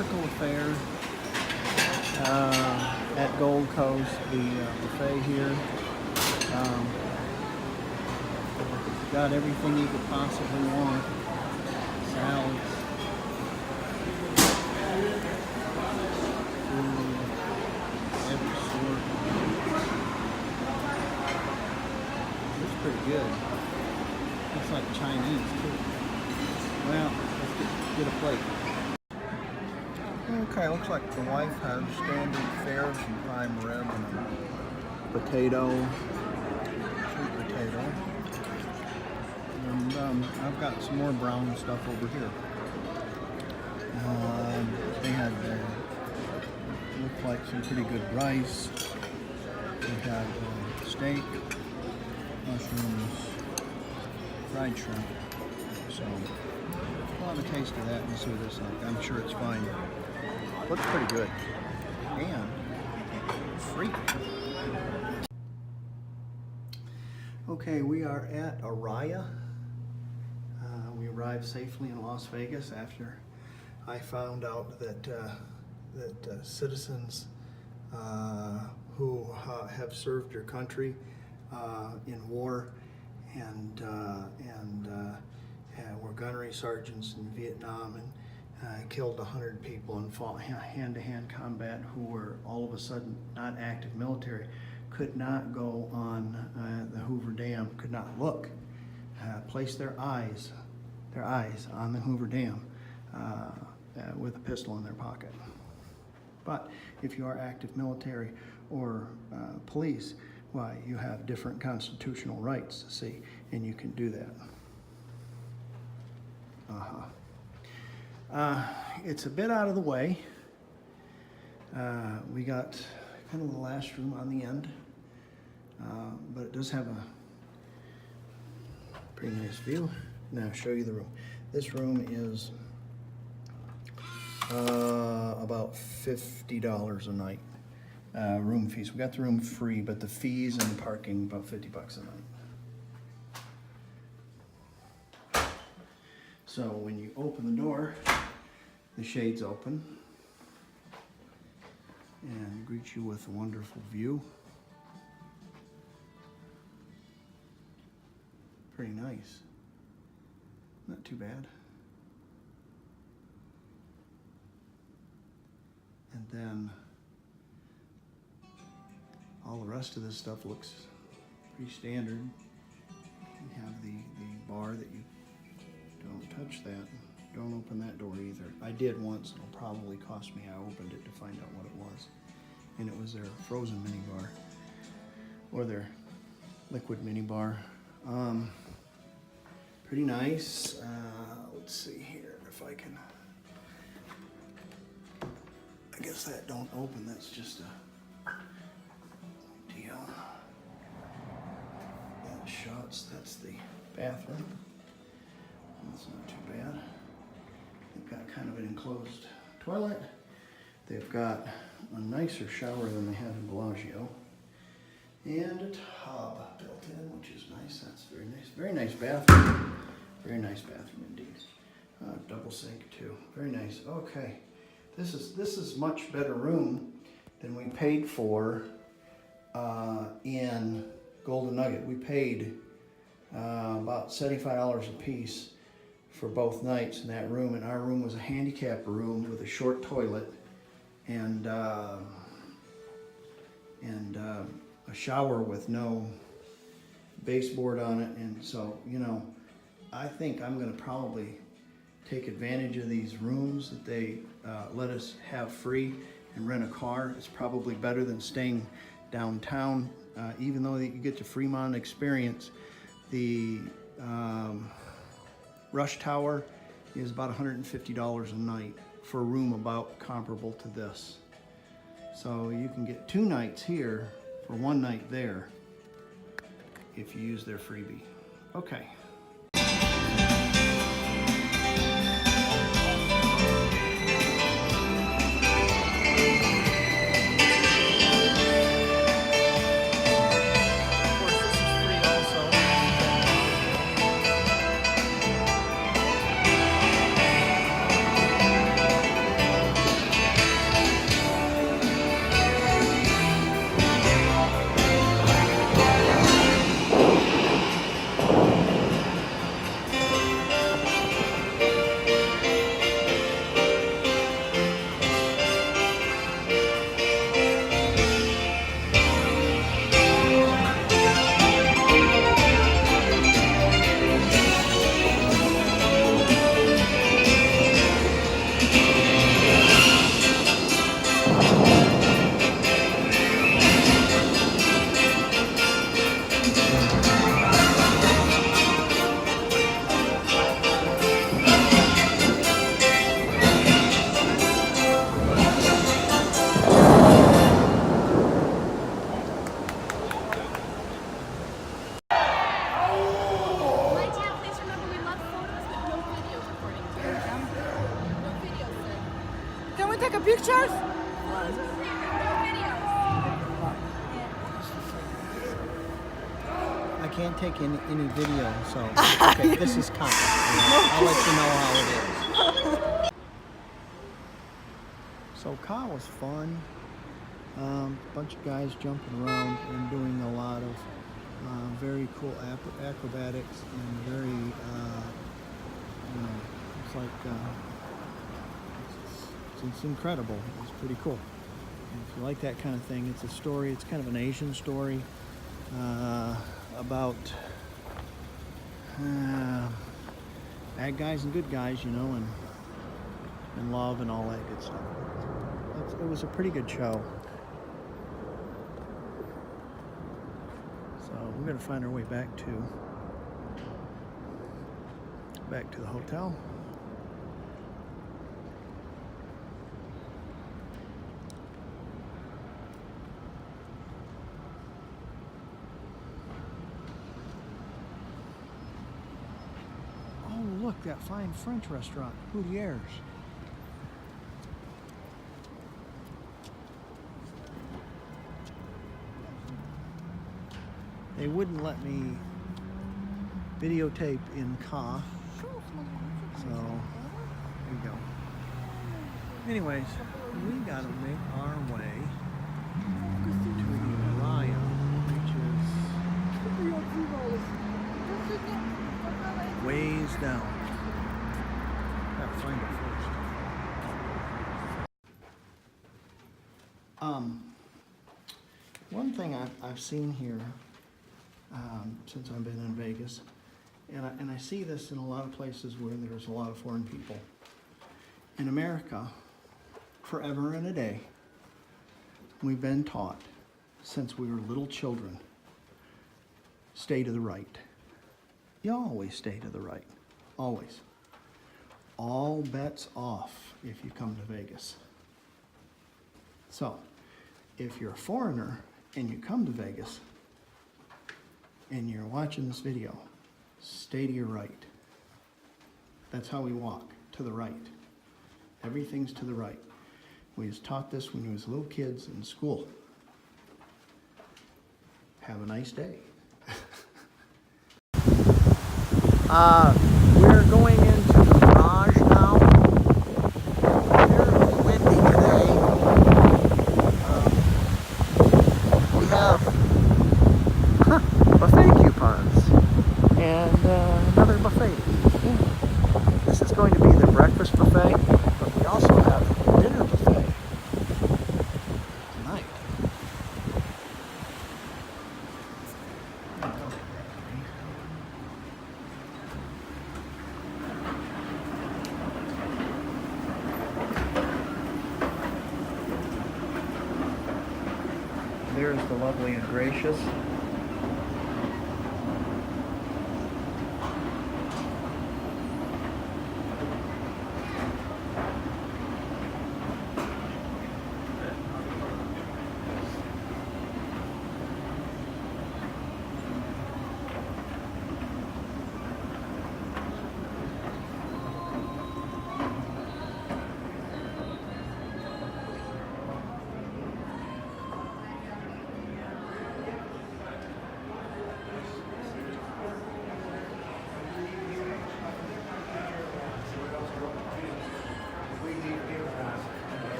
typical affair at Gold Coast, the buffet here. Got everything you could possibly want. Salads, food, every sort. It's pretty good. Looks like Chinese too. Well, let's get a plate. Okay, looks like the wife has standard fare, some prime rib and a potato, sweet potato. And I've got some more brown stuff over here. They had, looked like some pretty good rice. We had steak, mushrooms, fried shrimp. So we'll have a taste of that and see what it's like. I'm sure it's fine. Looks pretty good. And free. Okay, we are at Aria. We arrived safely in Las Vegas after I found out that citizens who have served your country in war and were gunnery sergeants in Vietnam and killed 100 people and fought hand-to-hand combat, who were all of a sudden not active military, could not go on the Hoover Dam, could not look, place their eyes on the Hoover Dam with a pistol in their pocket. But if you are active military or police, why, you have different constitutional rights, see, and you can do that. It's a bit out of the way. We got kind of the last room on the end, but it does have a pretty nice view. Now I'll show you the room. This room is about $50 a night. Room fees. We got the room free, but the fees and the parking about $50 a night. So when you open the door, the shades open and greet you with a wonderful view. Pretty nice. Not too bad. And then all the rest of this stuff looks pretty standard. You have the bar that you don't touch that. Don't open that door either. I did once. It'll probably cost me. I opened it to find out what it was. And it was their frozen mini bar. Or their liquid mini bar. Pretty nice. Let's see here if I can. I guess that don't open. That's just a deal. That shuts. That's the bathroom. That's not too bad. They've got kind of an enclosed toilet. They've got a nicer shower than they have in Bellagio. And a tub built in, which is nice. That's very nice. Very nice bathroom. Very nice bathroom indeed. Double sink too. Very nice. Okay. This is much better room than we paid for in Golden Nugget. We paid about $75 a piece for both nights in that room, and our room was a handicap room with a short toilet and a shower with no baseboard on it. And so, you know, I think I'm going to probably take advantage of these rooms that they let us have free and rent a car. It's probably better than staying downtown, even though you get the Fremont experience. The Rush Tower is about $150 a night for a room about comparable to this. So you can get 2 nights here for 1 night there if you use their freebie. Okay. a pictures? I can't take any video, so okay, this is kind. I'll let you know how it is. So Ka was fun. Bunch of guys jumping around and doing a lot of very cool acrobatics and very, it's like, it's incredible. It's pretty cool. And if you like that kind of thing, it's a story. It's kind of an Asian story about bad guys and good guys, you know, and love and all that good stuff. It was a pretty good show. So we're going to find our way back to the hotel. Oh, look, that fine French restaurant, Houdier's. They wouldn't let me videotape in Ka, so there you go. Anyways, we gotta make our way to the Aria, which is ways down. Gotta find it first. One thing I've seen here since I've been in Vegas, and I see this in a lot of places where there's a lot of foreign people. In America, forever and a day, we've been taught since we were little children, stay to the right. You always stay to the right, always. All bets off if you come to Vegas. So, if you're a foreigner and you come to Vegas, and you're watching this video, stay to your right. That's how we walk, to the right. Everything's to the right. We was taught this when we was little kids in school. Have a nice day. We're going into the garage now. Very windy today. We have buffet coupons and another buffet. This is going to be the breakfast buffet, but we also have dinner buffet tonight. There's the lovely and gracious.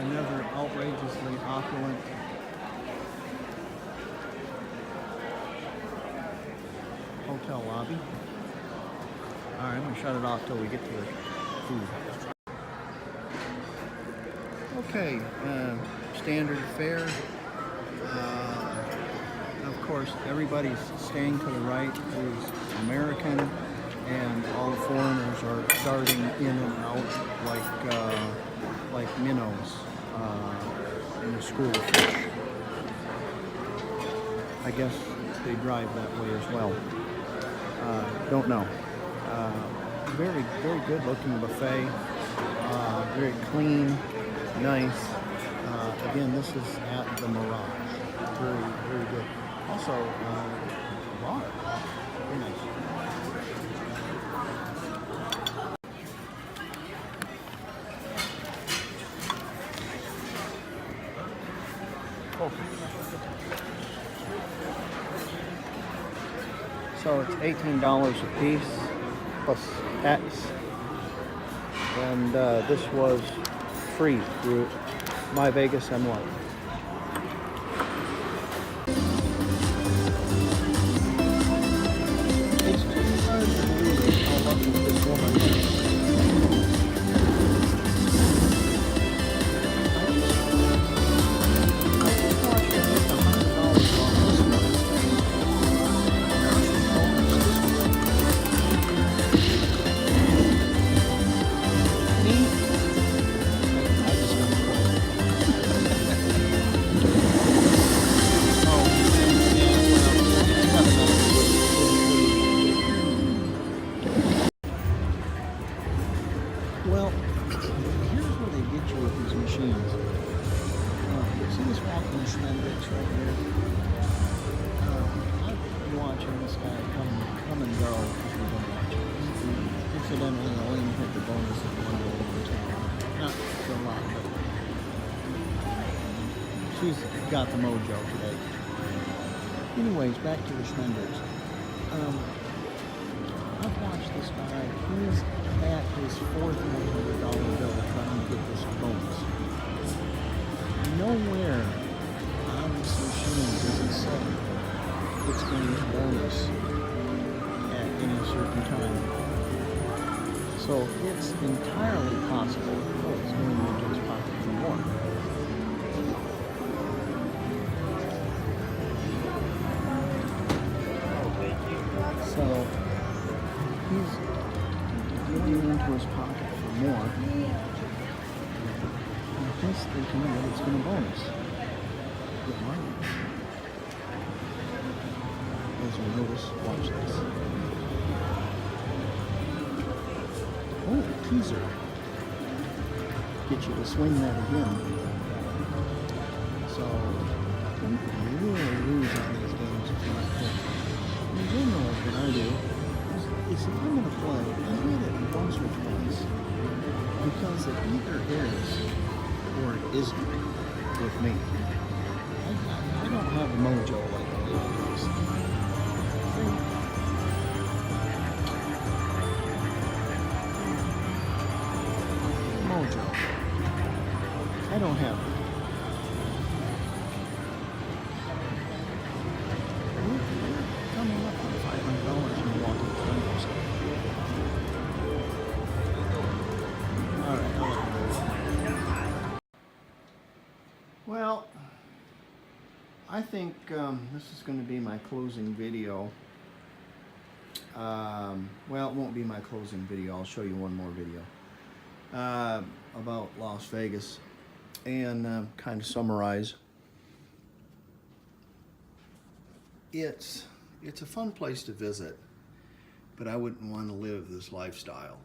Another outrageously opulent hotel lobby. Alright, I'm going to shut it off till we get to the food. Okay, standard fare. Of course, everybody's staying to the right who's American, and all the foreigners are darting in and out like minnows in a school of fish. I guess they drive that way as well. Don't know. Very, very good looking buffet. Very clean, nice. Again, this is at the Mirage. Very, very good. Also, water. Very nice. So it's $18 a piece plus tax, and this was free through My Vegas M1. It's too hard to believe how lucky this woman is. Well, here's where they get you with these machines. See this Walking Schmendrics right here? I've been watching this guy come and go as we've been watching. Incidentally, Elena hit the bonus of one over town. Not for a lot, but she's got the mojo today. Anyways, back to the Schmendrics. I've watched this guy. He's at his fourth $100 bill trying to get this bonus. Nowhere on this machine does it say it's going to bonus at any certain time. So it's entirely possible that it's going into his pocket for more. So he's going into his pocket for more. And he's thinking that it's going to bonus. Get money. As you notice, watch this. Oh, teaser. Get you to swing that again. So you can really lose on these games if you're not careful. In general, what I do is if I'm going to play, I hit it once or twice because it either is or it isn't with me. I don't have a mojo like Elena does. Mojo. I don't have it. We're coming up on $500 in the Walking Schmendrics. Well, I think this is going to be my closing video. Well, it won't be my closing video. I'll show you one more video about Las Vegas and kind of summarize. It's a fun place to visit, but I wouldn't want to live this lifestyle.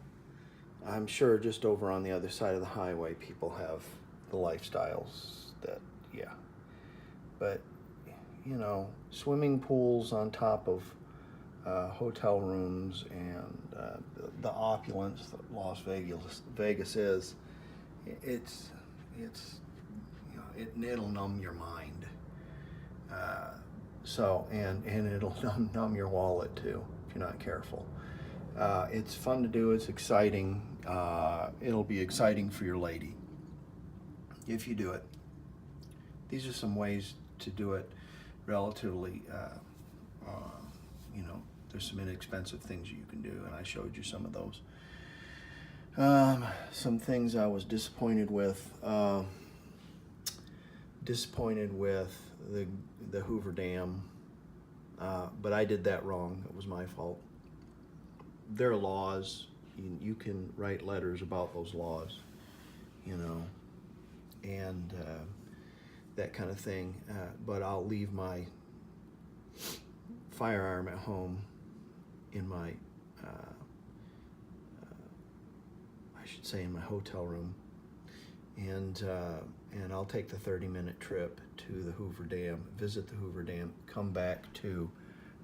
I'm sure just over on the other side of the highway, people have the lifestyles that, yeah. But, you know, swimming pools on top of hotel rooms and the opulence that Las Vegas is, it's you know, it'll numb your mind. So, and it'll numb your wallet too, if you're not careful. It's fun to do, it's exciting. It'll be exciting for your lady if you do it. These are some ways to do it relatively, you know, there's some inexpensive things you can do, and I showed you some of those. Some things I was disappointed with. Disappointed with the Hoover Dam, but I did that wrong. It was my fault. There are laws. You can write letters about those laws, you know, and that kind of thing. But I'll leave my firearm at home in my, I should say in my hotel room. and I'll take the 30-minute trip to the Hoover Dam, visit the Hoover Dam, come back to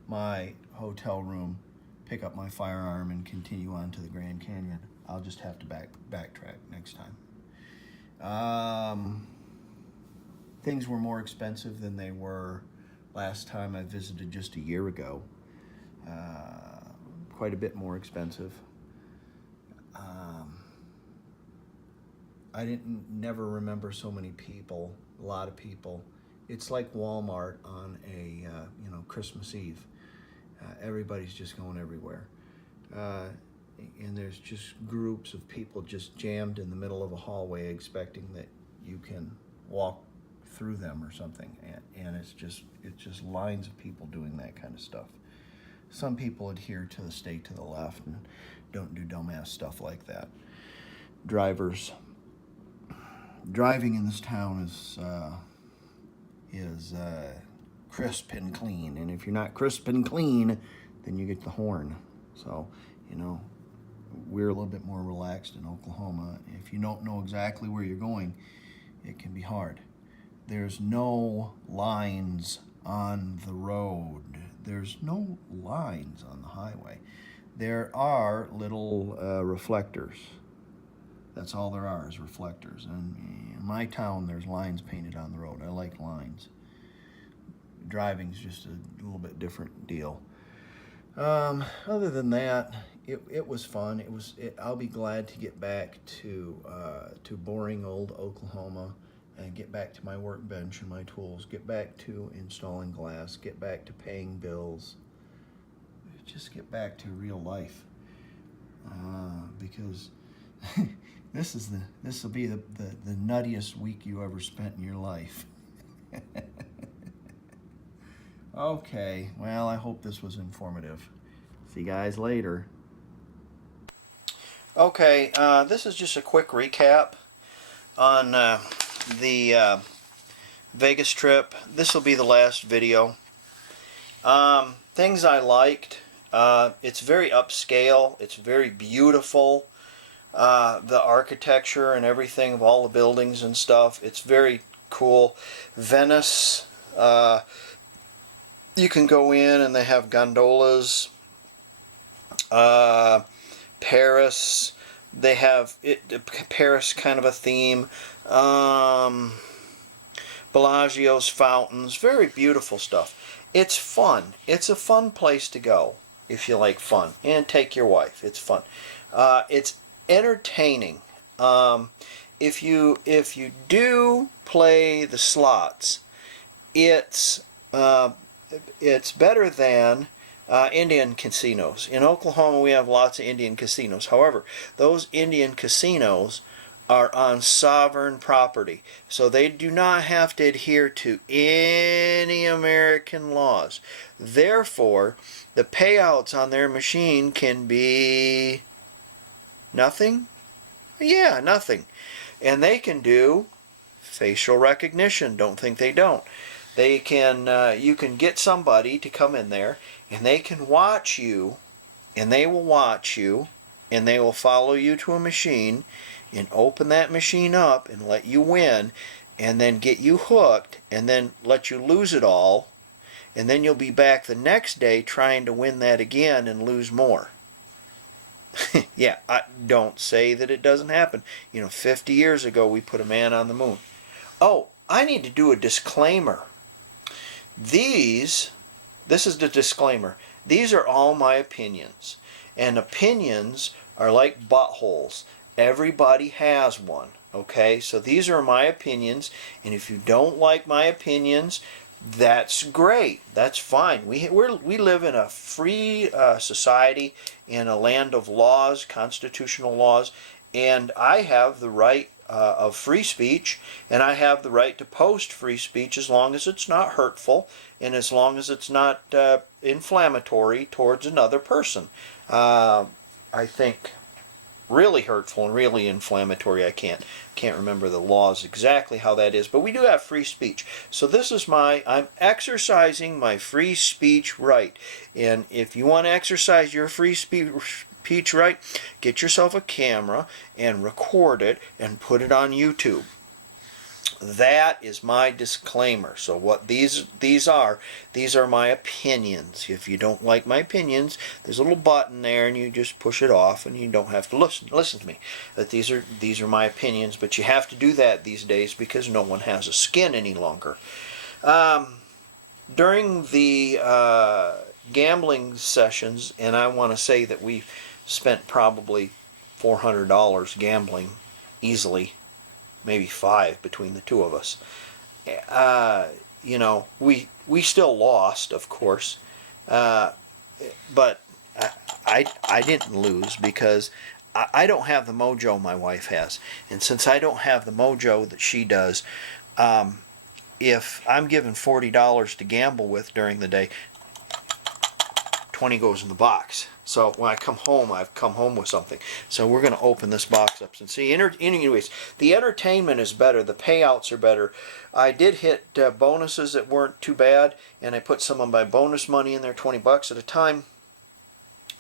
my hotel room, pick up my firearm, and continue on to the Grand Canyon. I'll just have to backtrack next time. Things were more expensive than they were last time I visited just a year ago. Quite a bit more expensive. I never remember so many people, a lot of people. It's like Walmart on a Christmas Eve. Everybody's just going everywhere. And there's just groups of people just jammed in the middle of a hallway expecting that you can walk through them or something. And it's just lines of people doing that kind of stuff. Some people adhere to the stay to the left and don't do dumbass stuff like that. Driving in this town is crisp and clean, and if you're not crisp and clean, then you get the horn. So, we're a little bit more relaxed in Oklahoma. If you don't know exactly where you're going, it can be hard. There's no lines on the road. There's no lines on the highway. There are little reflectors. That's all there are, is reflectors. And in my town, there's lines painted on the road. I like lines. Driving's just a little bit different deal. Other than that, it was fun. I'll be glad to get back to boring old Oklahoma and get back to my workbench and my tools, get back to installing glass, get back to paying bills, just get back to real life. Because this will be the nuttiest week you ever spent in your life. Okay, well, I hope this was informative. See you guys later. Okay, this is just a quick recap on the Vegas trip. This will be the last video. Things I liked. It's very upscale. It's very beautiful. The architecture and everything of all the buildings and stuff. It's very cool. Venice. You can go in and they have gondolas. Paris, they have Paris kind of a theme. Bellagio's fountains, very beautiful stuff. It's fun. It's a fun place to go if you like fun, and take your wife. It's fun. It's entertaining. If you do play the slots, it's better than Indian casinos. In Oklahoma, we have lots of Indian casinos. However, those Indian casinos are on sovereign property, so they do not have to adhere to any American laws. Therefore, the payouts on their machine can be nothing. Yeah, nothing. And they can do facial recognition. Don't think they don't. They can. You can get somebody to come in there, and they can watch you, and they will watch you, and they will follow you to a machine, and open that machine up, and let you win, and then get you hooked, and then let you lose it all, and then you'll be back the next day trying to win that again and lose more. Yeah, I don't say that it doesn't happen. 50 years ago we put a man on the moon. Oh, I need to do a disclaimer. This is the disclaimer. These are all my opinions. And opinions are like buttholes. Everybody has one. Okay? So these are my opinions. And if you don't like my opinions, that's great. That's fine. We live in a free society, in a land of laws, constitutional laws. And I have the right of free speech, and I have the right to post free speech as long as it's not hurtful and as long as it's not inflammatory towards another person. I think really hurtful and really inflammatory, I can't remember the laws exactly how that is, but we do have free speech. So this is I'm exercising my free speech right. And if you want to exercise your free peach right, get yourself a camera and record it and put it on YouTube. That is my disclaimer. So what these are my opinions. If you don't like my opinions, there's a little button there and you just push it off and you don't have to listen to me. But these are my opinions, but you have to do that these days because no one has a skin any longer. During the gambling sessions, and I want to say that we spent probably $400 gambling easily, maybe $5 between the two of us. You know, we still lost, of course, but I didn't lose because I don't have the mojo my wife has, and since I don't have the mojo that she does, if I'm given $40 to gamble with during the day, 20 goes in the box. So when I come home, I've come home with something. So we're going to open this box up and see. Anyways, the entertainment is better. The payouts are better. I did hit bonuses that weren't too bad, and I put some of my bonus money in there, 20 bucks at a time.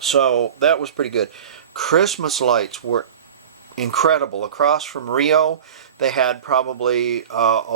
So that was pretty good. Christmas lights were incredible. Across from Rio, they had probably the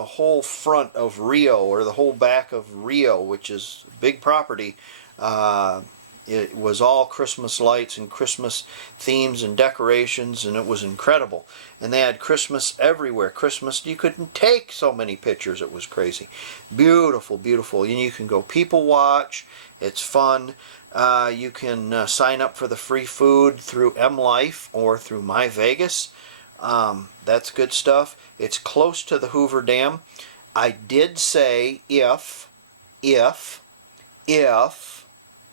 whole front of Rio, or the whole back of Rio, which is a big property. It was all Christmas lights and Christmas themes and decorations, and it was incredible. And they had Christmas everywhere. Christmas, you couldn't take so many pictures. It was crazy. Beautiful, beautiful. And you can go people watch. It's fun. You can sign up for the free food through MLife or through My Vegas. That's good stuff. It's close to the Hoover Dam. I did say if,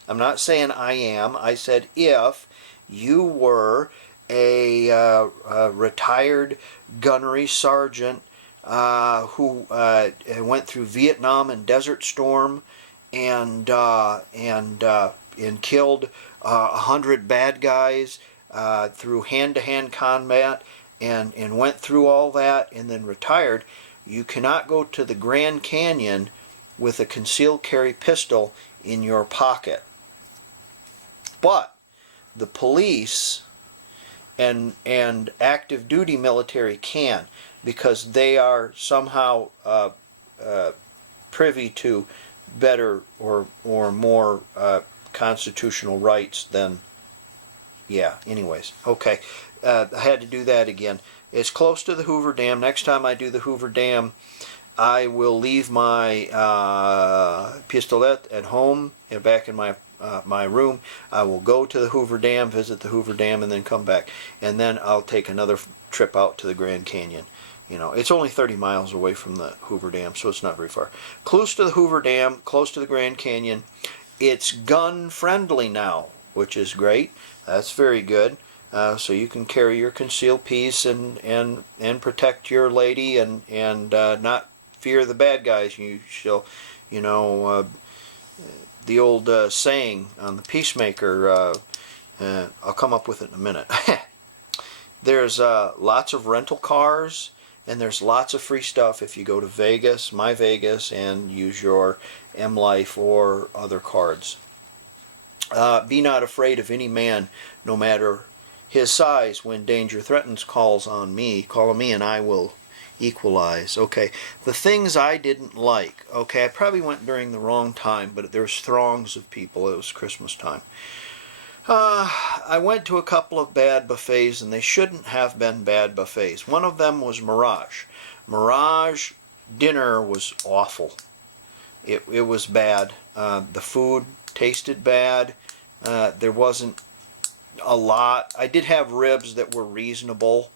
I'm not saying I am, I said if you were a retired gunnery sergeant who went through Vietnam and Desert Storm and killed 100 bad guys through hand-to-hand combat, and went through all that and then retired, you cannot go to the Grand Canyon with a concealed carry pistol in your pocket. But the police and active duty military can, because they are somehow privy to better or more constitutional rights than, yeah, anyways, okay. I had to do that again. It's close to the Hoover Dam. Next time I do the Hoover Dam, I will leave my pistolet at home and back in my my room. I will go to the Hoover Dam, visit the Hoover Dam, and then come back. And then I'll take another trip out to the Grand Canyon. You know, it's only 30 miles away from the Hoover Dam, so it's not very far. Close to the Hoover Dam, close to the Grand Canyon. It's gun-friendly now, which is great. That's very good. So you can carry your concealed piece and protect your lady and not fear the bad guys. You shall, you know, the old saying on the Peacemaker. I'll come up with it in a minute. There's lots of rental cars and there's lots of free stuff if you go to Vegas, My Vegas, and use your MLife or other cards. Be not afraid of any man, no matter his size. When danger threatens, call on me, and I will equalize. Okay, the things I didn't like. Okay, I probably went during the wrong time, but there's throngs of people. It was Christmas time. I went to a couple of bad buffets, and they shouldn't have been bad buffets. One of them was Mirage. Mirage dinner was awful. It was bad. The food tasted bad. There wasn't a lot. I did have ribs that were reasonable,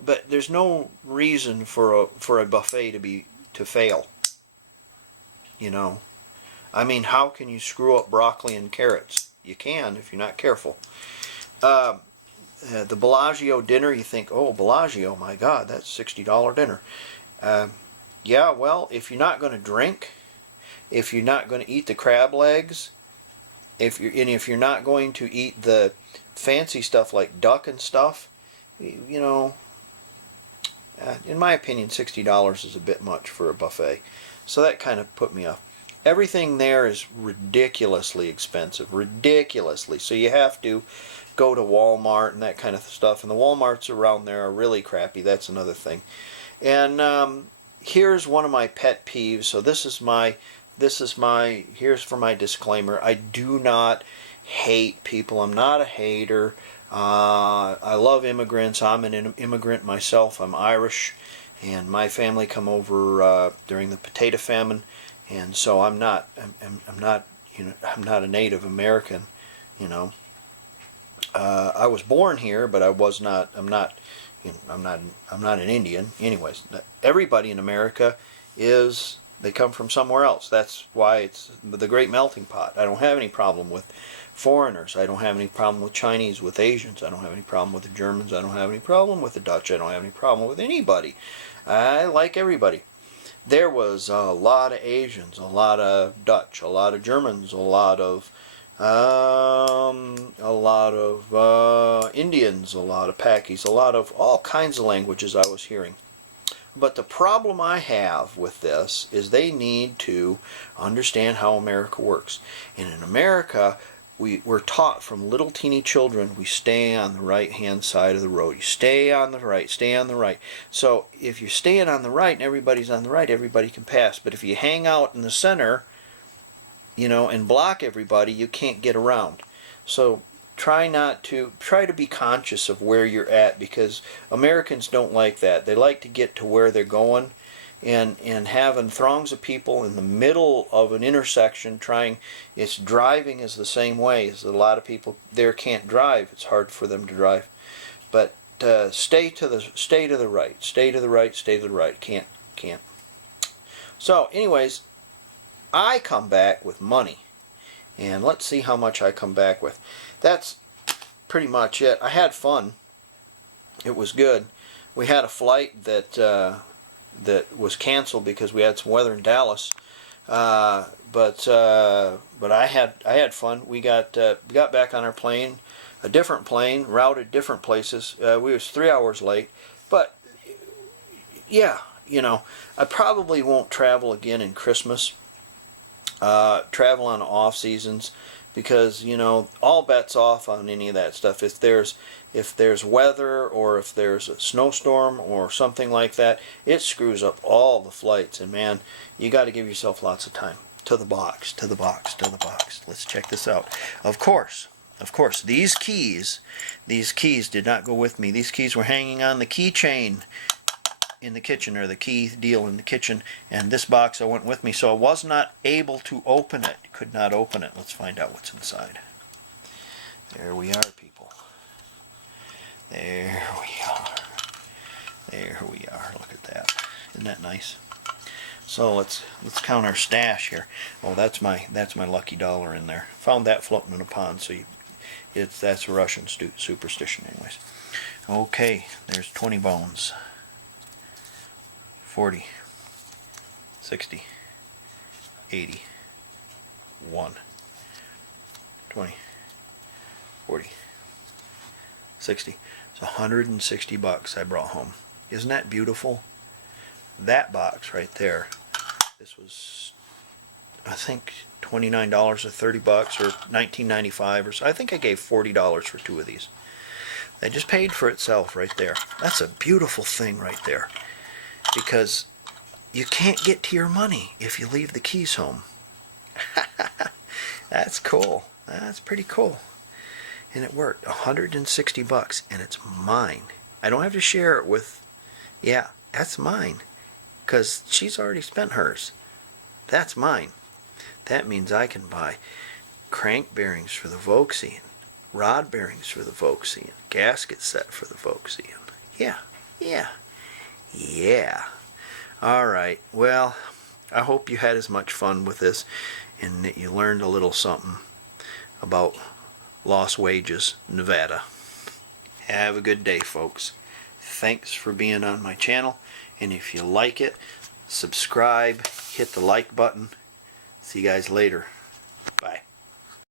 but there's no reason for a buffet to fail. You know, I mean, how can you screw up broccoli and carrots? You can if you're not careful. The Bellagio dinner, you think, oh, Bellagio, my God, that's $60 dinner. Yeah, well, if you're not going to drink, if you're not going to eat the crab legs, if you're not going to eat the fancy stuff like duck and stuff, you know, in my opinion, $60 is a bit much for a buffet. So that kind of put me off. everything there is ridiculously expensive, ridiculously. So you have to go to Walmart and that kind of stuff. And the Walmarts around there are really crappy. That's another thing. And here's one of my pet peeves. So here's for my disclaimer. I do not hate people. I'm not a hater. I love immigrants. I'm an immigrant myself. I'm Irish, and my family come over during the potato famine, and so I'm not a Native American, you know. I was born here, but I'm not an Indian. Anyways, everybody in America they come from somewhere else. That's why it's the great melting pot. I don't have any problem with foreigners. I don't have any problem with Chinese, with Asians. I don't have any problem with the Germans. I don't have any problem with the Dutch. I don't have any problem with anybody. I like everybody. There was a lot of Asians, a lot of Dutch, a lot of Germans, a lot of Indians, a lot of Pakis, a lot of all kinds of languages I was hearing. But the problem I have with this is they need to understand how America works. And in America, we're taught from little teeny children, we stay on the right-hand side of the road. You stay on the right, stay on the right. So if you're staying on the right and everybody's on the right, everybody can pass. But if you hang out in the center, you know, and block everybody, you can't get around. So try to be conscious of where you're at, because Americans don't like that. They like to get to where they're going, and having throngs of people in the middle of an intersection driving is the same way. As a lot of people there can't drive. It's hard for them to drive. But stay to the right, stay to the right, stay to the right. Can't. So anyways, I come back with money. And let's see how much I come back with. That's pretty much it. I had fun. It was good. We had a flight that was canceled because we had some weather in Dallas. But I had fun. We got back on our plane, a different plane, routed different places. We was 3 hours late. But yeah, you know, I probably won't travel again in Christmas. Travel on off seasons, because you know, all bets off on any of that stuff. If there's weather, or if there's a snowstorm or something like that, it screws up all the flights. And man, you got to give yourself lots of time. To the box, to the box, to the box. Let's check this out. Of course, these keys did not go with me. These keys were hanging on the keychain in the kitchen, or the key deal in the kitchen, and this box I went with me, so I was not able to open it. Could not open it. Let's find out what's inside. There we are, people. There we are. There we are. Look at that. Isn't that nice? So let's count our stash here. Oh, that's my lucky dollar in there. Found that floating in a pond. So that's a Russian superstition, anyways. Okay, there's 20 bones. 40, 60, 80, 1, 20, 40, 60. It's $160 I brought home. Isn't that beautiful? That box right there, this was, I think, $29 or $30 or $19.95 or so. I think I gave $40 for 2 of these. That just paid for itself right there. That's a beautiful thing right there. Because you can't get to your money if you leave the keys home. That's cool. That's pretty cool. And it worked. $160, and it's mine. I don't have to share it with, yeah, that's mine. Because she's already spent hers. That's mine. That means I can buy crank bearings for the Volkswagen, rod bearings for the Volkswagen, gasket set for the Volkswagen. Yeah. All right. Well, I hope you had as much fun with this and that you learned a little something about Lost Wages, Nevada. Have a good day, folks. Thanks for being on my channel. And if you like it, subscribe, hit the like button. See you guys later. Bye.